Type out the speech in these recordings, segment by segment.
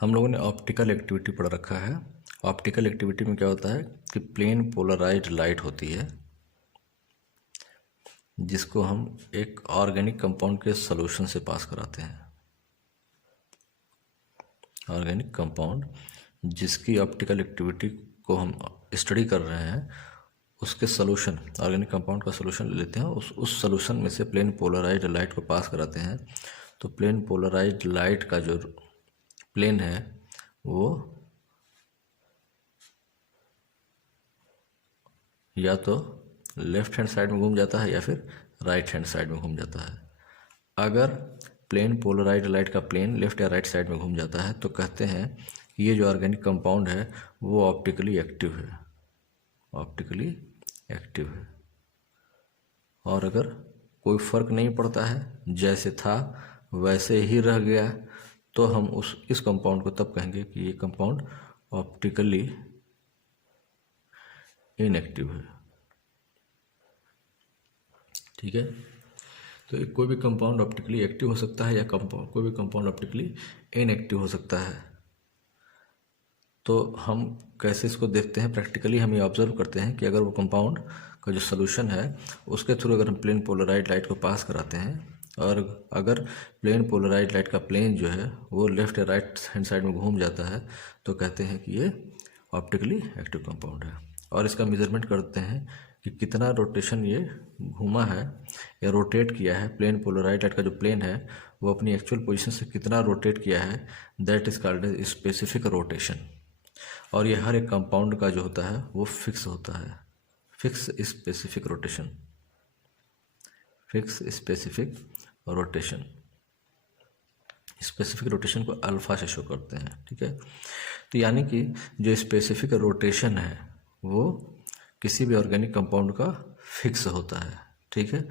हम लोगों ने ऑप्टिकल एक्टिविटी पढ़ रखा है। ऑप्टिकल एक्टिविटी में क्या होता है कि प्लेन पोलराइज्ड लाइट होती है जिसको हम एक ऑर्गेनिक कंपाउंड के सॉल्यूशन से पास कराते हैं। ऑर्गेनिक कंपाउंड जिसकी ऑप्टिकल एक्टिविटी को हम स्टडी कर रहे हैं उसके सॉल्यूशन, ऑर्गेनिक कंपाउंड का सॉल्यूशन ले लेते हैं, उस सॉल्यूशन में से प्लेन पोलराइज्ड लाइट को पास कराते हैं। तो प्लेन पोलराइज्ड लाइट का जो प्लेन है वो या तो लेफ्ट हैंड साइड में घूम जाता है या फिर राइट हैंड साइड में घूम जाता है। अगर प्लेन पोलराइज्ड लाइट का प्लेन लेफ्ट या राइट साइड में घूम जाता है तो कहते हैं कि ये जो ऑर्गेनिक कंपाउंड है वो ऑप्टिकली एक्टिव है, ऑप्टिकली एक्टिव है। और अगर कोई फर्क नहीं पड़ता है, जैसे था वैसे ही रह गया, तो हम इस कंपाउंड को तब कहेंगे कि ये कंपाउंड ऑप्टिकली इनएक्टिव है। ठीक है, तो कोई भी कंपाउंड ऑप्टिकली एक्टिव हो सकता है या कोई भी कंपाउंड ऑप्टिकली इनएक्टिव हो सकता है। तो हम कैसे इसको देखते हैं प्रैक्टिकली, हम ये ऑब्जर्व करते हैं कि अगर वो कंपाउंड का जो सोल्यूशन है उसके थ्रू अगर हम प्लेन पोलराइज्ड लाइट को पास कराते हैं और अगर प्लेन पोलराइज्ड लाइट का प्लेन जो है वो लेफ्ट या राइट हैंड साइड में घूम जाता है तो कहते हैं कि ये ऑप्टिकली एक्टिव कंपाउंड है। और इसका मेजरमेंट करते हैं कि कितना रोटेशन ये घूमा है या रोटेट किया है। प्लेन पोलराइज्ड लाइट का जो प्लेन है वो अपनी एक्चुअल पोजीशन से कितना रोटेट किया है, that is called as specific rotation. और ये हर एक कंपाउंड का जो होता है वो फिक्स होता है, fix specific rotation, fix specific rotation. Specific rotation को अल्फा से शो करते हैं। ठीक है, तो यानी कि जो स्पेसिफिक रोटेशन है वो किसी भी ऑर्गेनिक कंपाउंड का फिक्स होता है। ठीक है,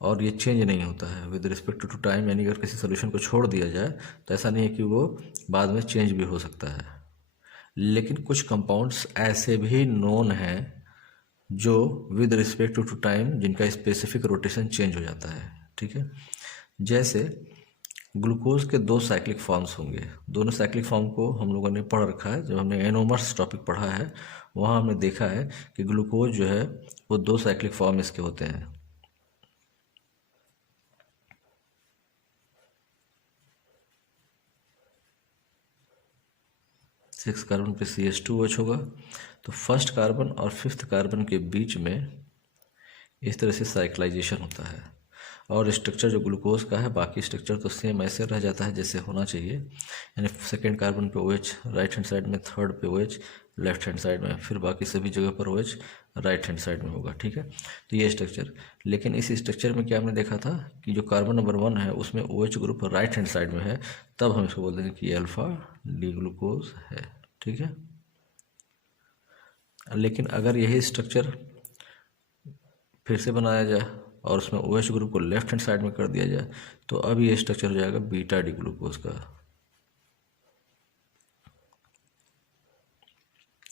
और ये चेंज नहीं होता है विद रिस्पेक्ट टू टाइम। यानी अगर किसी सोल्यूशन को छोड़ दिया जाए तो ऐसा नहीं है कि वो बाद में चेंज भी हो सकता है। लेकिन कुछ कंपाउंड्स ऐसे भी नोन हैं जो विद रिस्पेक्ट टू टाइम जिनका स्पेसिफिक रोटेशन चेंज हो जाता है। ठीक है, जैसे ग्लूकोज के 2 साइक्लिक फॉर्म्स होंगे। दोनों साइक्लिक फॉर्म को हम लोगों ने पढ़ रखा है। जब हमने एनोमर्स टॉपिक पढ़ा है वहाँ हमने देखा है कि ग्लूकोज जो है वो 2 साइक्लिक फॉर्म इसके होते हैं। सिक्स कार्बन पे CH2OH होगा। तो फर्स्ट कार्बन और 5th कार्बन के बीच में इस तरह से साइक्लाइजेशन होता है। और स्ट्रक्चर जो ग्लूकोज का है बाकी स्ट्रक्चर तो सेम ऐसे रह जाता है जैसे होना चाहिए। यानी 2nd कार्बन पे OH राइट हैंड साइड में, 3rd पे OH लेफ्ट हैंड साइड में, फिर बाकी सभी जगह पर OH राइट हैंड साइड में होगा। ठीक है, तो ये स्ट्रक्चर। लेकिन इस स्ट्रक्चर में क्या हमने देखा था कि जो कार्बन नंबर 1 है उसमें OH group right hand side में है, तब हम इसको बोल देंगे कि अल्फा डी ग्लूकोज है। ठीक है, लेकिन अगर यही स्ट्रक्चर फिर से बनाया जाए और उसमें OH ग्रुप को लेफ्ट हैंड साइड में कर दिया जाए तो अब ये स्ट्रक्चर हो जाएगा बीटा डी ग्लूकोज का।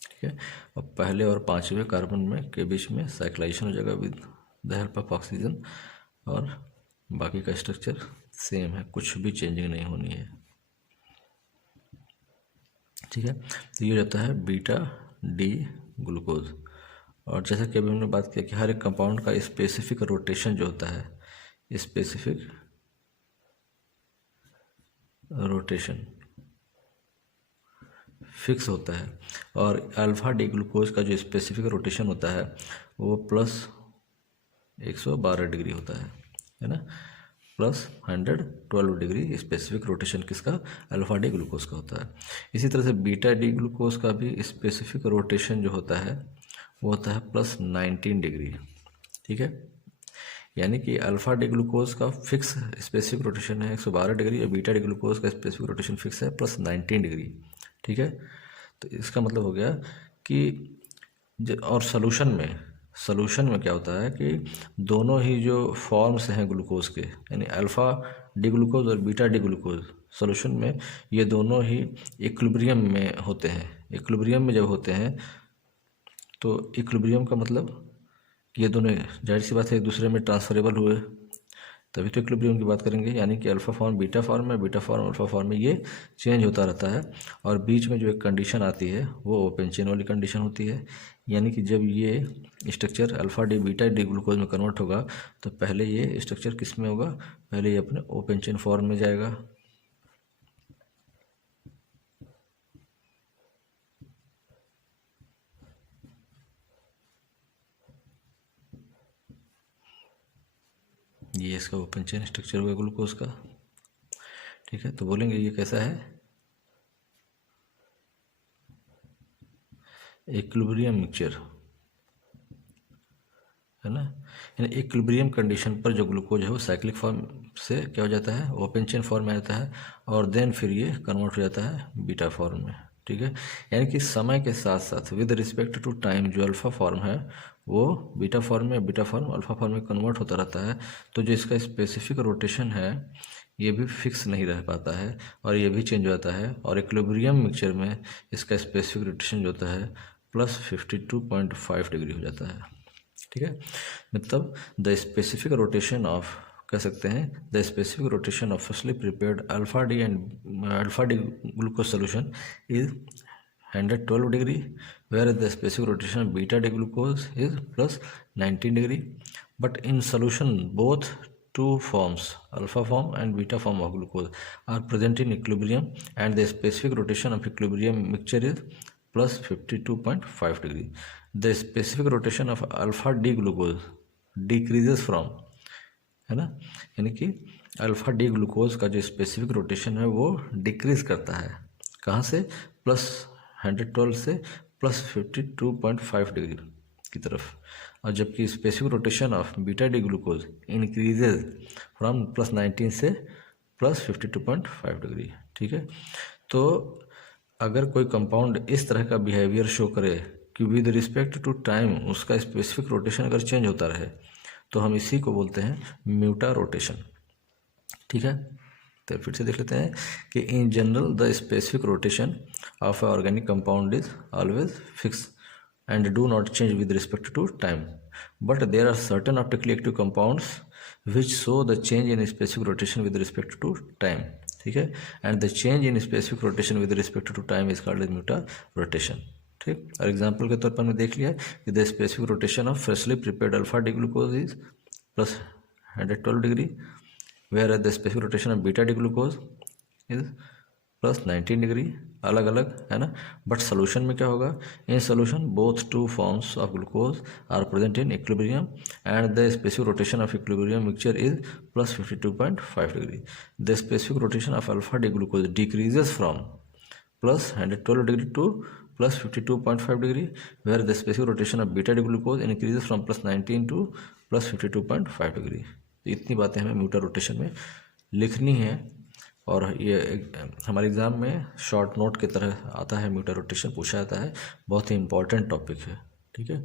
ठीक है, अब पहले और 5वें कार्बन में के बीच में साइक्लाइजेशन हो जाएगा with the help of oxygen और बाकी का स्ट्रक्चर सेम है, कुछ भी चेंजिंग नहीं होनी है। ठीक है, तो ये रहता है बीटा डी ग्लूकोज। और जैसा कि अभी हमने बात किया कि हर एक कंपाउंड का स्पेसिफिक रोटेशन जो होता है, स्पेसिफिक रोटेशन फिक्स होता है। और अल्फा डी ग्लूकोज का जो स्पेसिफिक रोटेशन होता है वो प्लस 112 डिग्री होता है ना, प्लस 112 डिग्री स्पेसिफिक रोटेशन किसका, अल्फा डी ग्लूकोज का होता है। इसी तरह से बीटा डी ग्लूकोज का भी स्पेसिफिक रोटेशन जो होता है वो होता है प्लस 19 डिग्री। ठीक है, यानी कि अल्फा डी ग्लूकोज का फिक्स स्पेसिफिक रोटेशन है 112 डिग्री और बीटा डी ग्लूकोज का स्पेसिफिक रोटेशन फिक्स है प्लस 19 डिग्री। ठीक है, तो इसका मतलब हो गया कि और सोल्यूशन में क्या होता है कि दोनों ही जो फॉर्म्स हैं ग्लूकोज के, यानी अल्फा डी ग्लूकोज और बीटा डी ग्लूकोज, सोल्यूशन में ये दोनों ही इक्विलिब्रियम में होते हैं। इक्विलिब्रियम में जब होते हैं तो इक्विलिब्रियम का मतलब ये दोनों जाहिर सी बात है एक दूसरे में ट्रांसफरेबल हुए, तभी तो इक्विलिब्रियम की बात करेंगे। यानी कि अल्फा फॉर्म बीटा फॉर्म में, बीटा फॉर्म अल्फा फॉर्म में, ये चेंज होता रहता है। और बीच में जो एक कंडीशन आती है वो ओपन चेन वाली कंडीशन होती है। यानी कि जब ये structure alpha D beta D glucose में कन्वर्ट होगा तो पहले ये स्ट्रक्चर किस में होगा, पहले ये अपने ओपन चेन फॉर्म में जाएगा। ये इसका ओपन चेन स्ट्रक्चर होगा ग्लूकोज का। ठीक है, तो बोलेंगे ये कैसा है, इक्विलिब्रियम मिक्सचर, है ना। यानी इक्विलिब्रियम कंडीशन पर जो ग्लूकोज है वो साइक्लिक फॉर्म से क्या हो जाता है, ओपन चेन फॉर्म में आता है, और देन फिर ये कन्वर्ट हो जाता है बीटा फॉर्म में। ठीक है, यानी कि समय के साथ साथ विद रिस्पेक्ट टू टाइम जो अल्फा फॉर्म है वो बीटा फॉर्म में, बीटा फॉर्म अल्फा फॉर्म में कन्वर्ट होता रहता है। तो जो इसका स्पेसिफिक रोटेशन है ये भी फिक्स नहीं रह पाता है और ये भी चेंज होता है। और इक्विलिब्रियम मिक्सचर में इसका स्पेसिफिक रोटेशन जो होता है प्लस 52.5 डिग्री हो जाता है। ठीक है, मतलब द स्पेसिफिक रोटेशन ऑफ, कह सकते हैं the specific rotation of freshly prepared alpha D glucose solution is 112 degree, whereas the specific rotation of beta D glucose is plus 19 degree. But in solution, both two forms, alpha form and beta form of glucose, are present in equilibrium, and the specific rotation of equilibrium mixture is plus 52.5 degree. The specific rotation of alpha D glucose decreases from, है ना, यानी कि alpha D glucose का जो specific rotation है वो decrease करता है, कहाँ से, प्लस 112 से प्लस 52.5 डिग्री की तरफ। और जबकि specific rotation of beta D glucose increases from plus 19 से प्लस 52.5 डिग्री। ठीक है, तो अगर कोई कंपाउंड इस तरह का बिहेवियर शो करे कि विद रिस्पेक्ट टू टाइम उसका स्पेसिफिक रोटेशन अगर चेंज होता रहे तो हम इसी को बोलते हैं म्यूटा रोटेशन। ठीक है, तो फिर से देख लेते हैं कि in general the specific rotation of organic compound is always fix and do not change with respect to time, but there are certain optically active compounds which show the change in specific rotation with respect to time. ठीक है, and the change in specific rotation with respect to time is called as mutarotation. ठीक, और example के तौर पर हमने देख लिया कि the specific rotation of freshly prepared alpha D glucose is plus 112 degree, whereas the specific rotation of beta D glucose is plus 19 degree, अलग अलग है ना। बट सोल्यूशन में क्या होगा, in solution both two forms of glucose are present in equilibrium and the specific rotation of equilibrium mixture is plus 52.5 degree. The specific rotation of alpha D glucose decreases from plus 112 degree to plus 52.5 degree, where the specific rotation of beta D glucose increases from plus 19 to plus 52.5 degree. इतनी बातें हमें म्यूटा rotation में लिखनी है और ये हमारे exam में शॉर्ट नोट की तरह आता है, म्यूटा रोटेशन पूछा जाता है, बहुत ही इंपॉर्टेंट टॉपिक है। ठीक है।